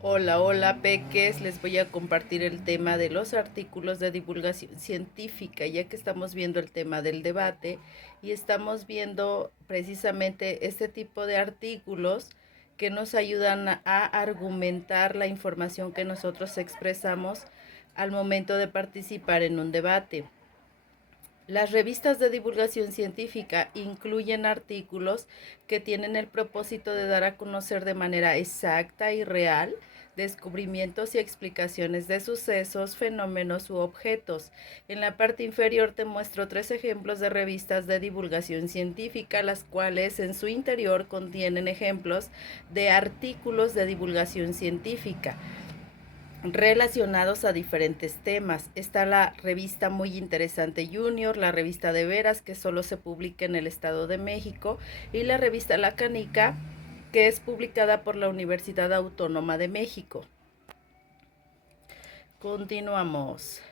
Hola, hola, peques. Les voy a compartir el tema de los artículos de divulgación científica, ya que estamos viendo el tema del debate y estamos viendo precisamente este tipo de artículos que nos ayudan a argumentar la información que nosotros expresamos al momento de participar en un debate. Las revistas de divulgación científica incluyen artículos que tienen el propósito de dar a conocer de manera exacta y real descubrimientos y explicaciones de sucesos, fenómenos u objetos. En la parte inferior te muestro 3 ejemplos de revistas de divulgación científica, las cuales en su interior contienen ejemplos de artículos de divulgación científica relacionados a diferentes temas. Está la revista Muy Interesante Junior, la revista De Veras, que solo se publica en el Estado de México, y la revista La Canica, que es publicada por la Universidad Autónoma de México. Continuamos.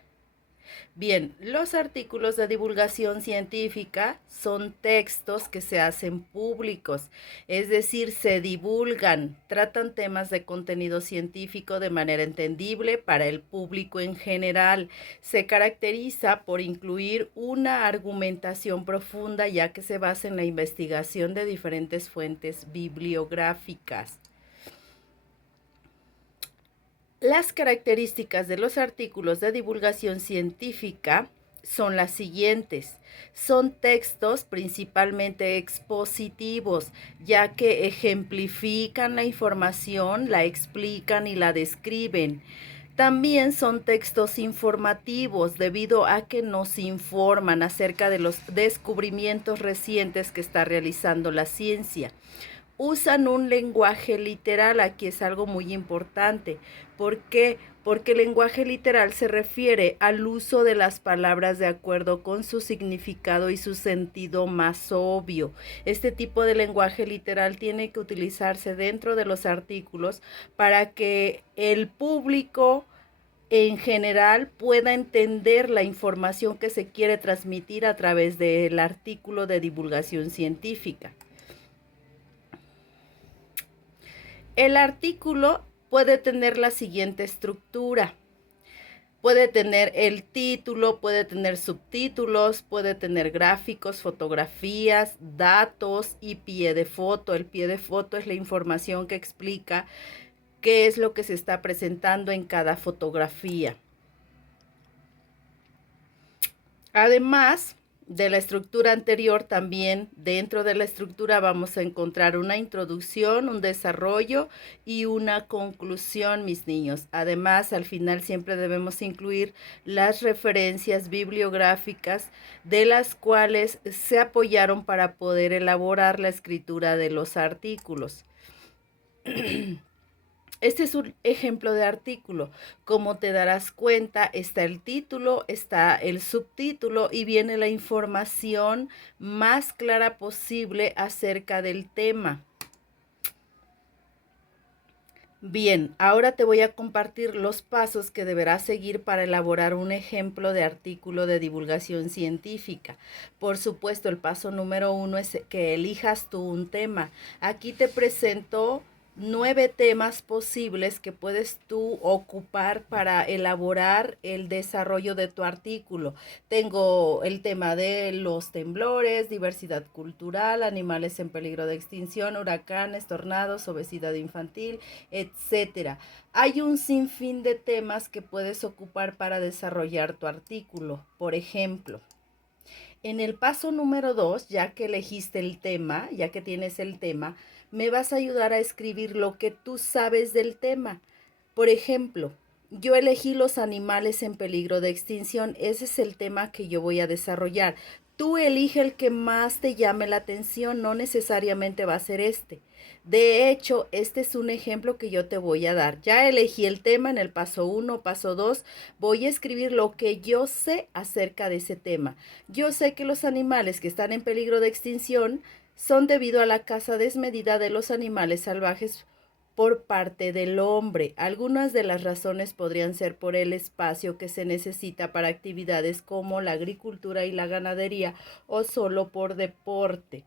Bien, los artículos de divulgación científica son textos que se hacen públicos, es decir, se divulgan, tratan temas de contenido científico de manera entendible para el público en general. Se caracteriza por incluir una argumentación profunda, ya que se basa en la investigación de diferentes fuentes bibliográficas. Las características de los artículos de divulgación científica son las siguientes. Son textos principalmente expositivos, ya que ejemplifican la información, la explican y la describen. También son textos informativos, debido a que nos informan acerca de los descubrimientos recientes que está realizando la ciencia. Usan un lenguaje literal, aquí es algo muy importante. ¿Por qué? Porque el lenguaje literal se refiere al uso de las palabras de acuerdo con su significado y su sentido más obvio. Este tipo de lenguaje literal tiene que utilizarse dentro de los artículos para que el público en general pueda entender la información que se quiere transmitir a través del artículo de divulgación científica. El artículo puede tener la siguiente estructura. Puede tener el título, puede tener subtítulos, puede tener gráficos, fotografías, datos y pie de foto. El pie de foto es la información que explica qué es lo que se está presentando en cada fotografía. Además de la estructura anterior, también dentro de la estructura vamos a encontrar una introducción, un desarrollo y una conclusión, mis niños. Además, al final siempre debemos incluir las referencias bibliográficas de las cuales se apoyaron para poder elaborar la escritura de los artículos. Este es un ejemplo de artículo. Como te darás cuenta, está el título, está el subtítulo y viene la información más clara posible acerca del tema. Bien, ahora te voy a compartir los pasos que deberás seguir para elaborar un ejemplo de artículo de divulgación científica. Por supuesto, el paso número 1 es que elijas tú un tema. Aquí te presento 9 temas posibles que puedes tú ocupar para elaborar el desarrollo de tu artículo. Tengo el tema de los temblores, diversidad cultural, animales en peligro de extinción, huracanes, tornados, obesidad infantil, etcétera. Hay un sinfín de temas que puedes ocupar para desarrollar tu artículo. Por ejemplo, en el paso número 2, ya que elegiste el tema, ya que tienes el tema, me vas a ayudar a escribir lo que tú sabes del tema. Por ejemplo, yo elegí los animales en peligro de extinción. Ese es el tema que yo voy a desarrollar. Tú elige el que más te llame la atención, no necesariamente va a ser este. De hecho, este es un ejemplo que yo te voy a dar. Ya elegí el tema en el paso 1, paso 2. Voy a escribir lo que yo sé acerca de ese tema. Yo sé que los animales que están en peligro de extinción son debido a la caza desmedida de los animales salvajes por parte del hombre. Algunas de las razones podrían ser por el espacio que se necesita para actividades como la agricultura y la ganadería, o solo por deporte.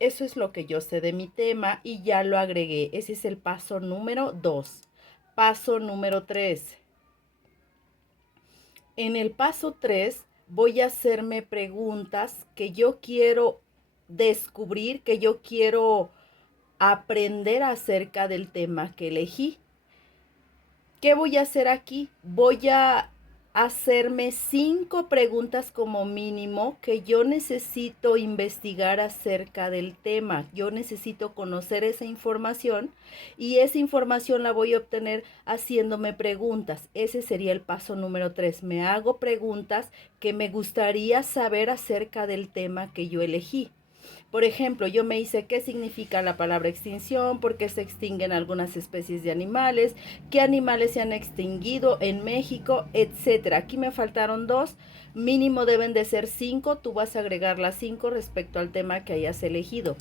Eso es lo que yo sé de mi tema y ya lo agregué. Ese es el paso número 2. Paso número 3. En el paso 3 voy a hacerme preguntas que yo quiero descubrir, que yo quiero aprender acerca del tema que elegí. ¿Qué voy a hacer aquí? Voy a hacerme 5 preguntas como mínimo que yo necesito investigar acerca del tema. Yo necesito conocer esa información y esa información la voy a obtener haciéndome preguntas. Ese sería el paso número 3. Me hago preguntas que me gustaría saber acerca del tema que yo elegí. Por ejemplo, yo me hice qué significa la palabra extinción, por qué se extinguen algunas especies de animales, qué animales se han extinguido en México, etcétera. Aquí me faltaron 2, mínimo deben de ser 5, tú vas a agregar las 5 respecto al tema que hayas elegido.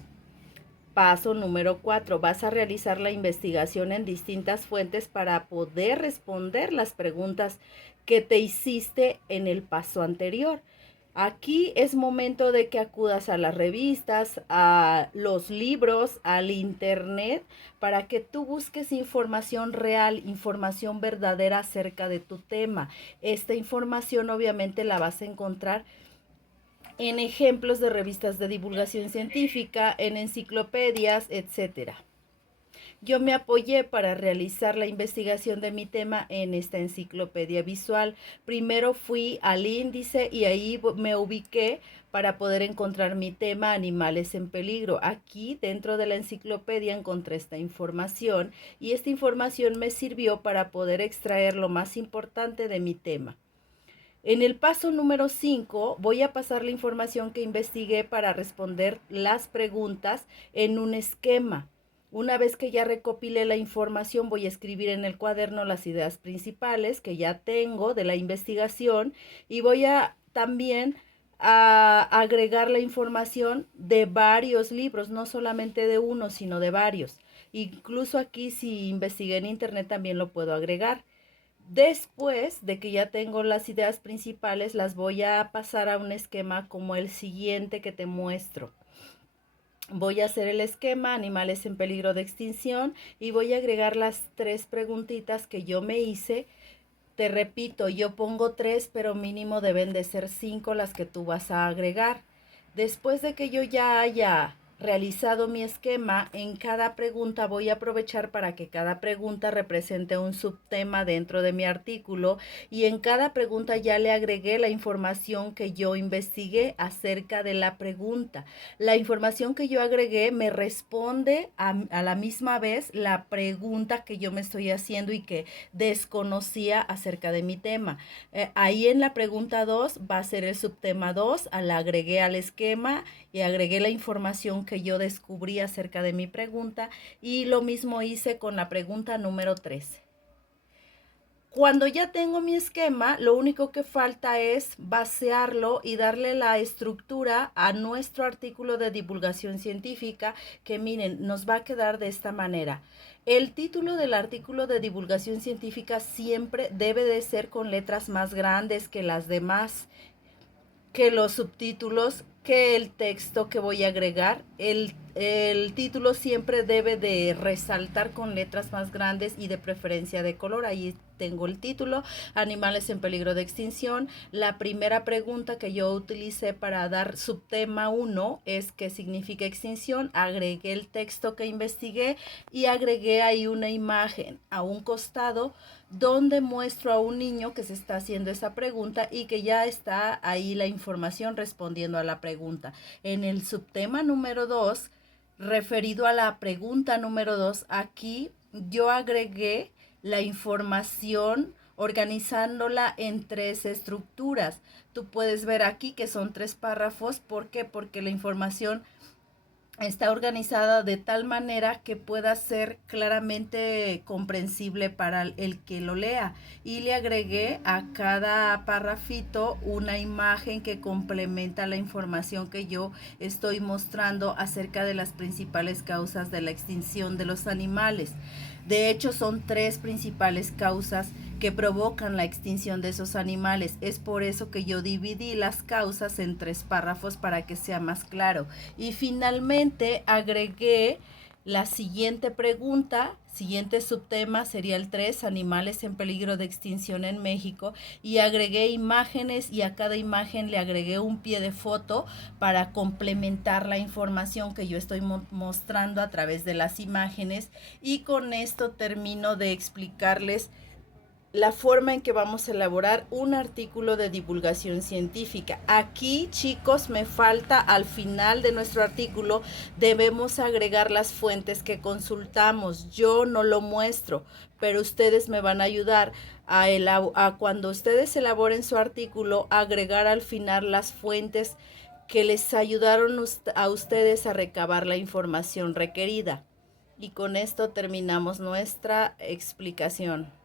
Paso número 4, vas a realizar la investigación en distintas fuentes para poder responder las preguntas que te hiciste en el paso anterior. Aquí es momento de que acudas a las revistas, a los libros, al internet, para que tú busques información real, información verdadera acerca de tu tema. Esta información obviamente la vas a encontrar en ejemplos de revistas de divulgación científica, en enciclopedias, etcétera. Yo me apoyé para realizar la investigación de mi tema en esta enciclopedia visual. Primero fui al índice y ahí me ubiqué para poder encontrar mi tema animales en peligro. Aquí dentro de la enciclopedia encontré esta información y esta información me sirvió para poder extraer lo más importante de mi tema. En el paso número 5 voy a pasar la información que investigué para responder las preguntas en un esquema. Una vez que ya recopilé la información, voy a escribir en el cuaderno las ideas principales que ya tengo de la investigación y voy a también a agregar la información de varios libros, no solamente de uno, sino de varios. Incluso aquí si investigué en internet también lo puedo agregar. Después de que ya tengo las ideas principales, las voy a pasar a un esquema como el siguiente que te muestro. Voy a hacer el esquema animales en peligro de extinción y voy a agregar las 3 preguntitas que yo me hice. Te repito, yo pongo 3, pero mínimo deben de ser 5 las que tú vas a agregar. Después de que yo ya haya realizado mi esquema, en cada pregunta voy a aprovechar para que cada pregunta represente un subtema dentro de mi artículo y en cada pregunta ya le agregué la información que yo investigué acerca de la pregunta. La información que yo agregué me responde a la misma vez la pregunta que yo me estoy haciendo y que desconocía acerca de mi tema. Ahí en la pregunta 2 va a ser el subtema 2, la agregué al esquema y agregué la información que yo descubrí acerca de mi pregunta y lo mismo hice con la pregunta número 3. Cuando ya tengo mi esquema, lo único que falta es vaciarlo y darle la estructura a nuestro artículo de divulgación científica, que miren, nos va a quedar de esta manera. El título del artículo de divulgación científica siempre debe de ser con letras más grandes que las demás, que los subtítulos, que el texto que voy a agregar. El título siempre debe de resaltar con letras más grandes y de preferencia de color. Ahí tengo el título, animales en peligro de extinción. La primera pregunta que yo utilicé para dar subtema 1 es qué significa extinción. Agregué el texto que investigué y agregué ahí una imagen a un costado donde muestro a un niño que se está haciendo esa pregunta y que ya está ahí la información respondiendo a la pregunta. En el subtema número 2, referido a la pregunta número 2, aquí yo agregué la información organizándola en 3 estructuras. Tú puedes ver aquí que son 3 párrafos. ¿Por qué? Porque la información está organizada de tal manera que pueda ser claramente comprensible para el que lo lea. Y le agregué a cada párrafito una imagen que complementa la información que yo estoy mostrando acerca de las principales causas de la extinción de los animales. De hecho, son 3 principales causas que provocan la extinción de esos animales. Es por eso que yo dividí las causas en 3 párrafos para que sea más claro. Y finalmente agregué la siguiente pregunta: Siguiente subtema sería el 3, animales en peligro de extinción en México, y agregué imágenes y a cada imagen le agregué un pie de foto para complementar la información que yo estoy mostrando a través de las imágenes, y con esto termino de explicarles la forma en que vamos a elaborar un artículo de divulgación científica. Aquí, chicos, me falta al final de nuestro artículo, debemos agregar las fuentes que consultamos. Yo no lo muestro, pero ustedes me van a ayudar a cuando ustedes elaboren su artículo, agregar al final las fuentes que les ayudaron a ustedes a recabar la información requerida. Y con esto terminamos nuestra explicación.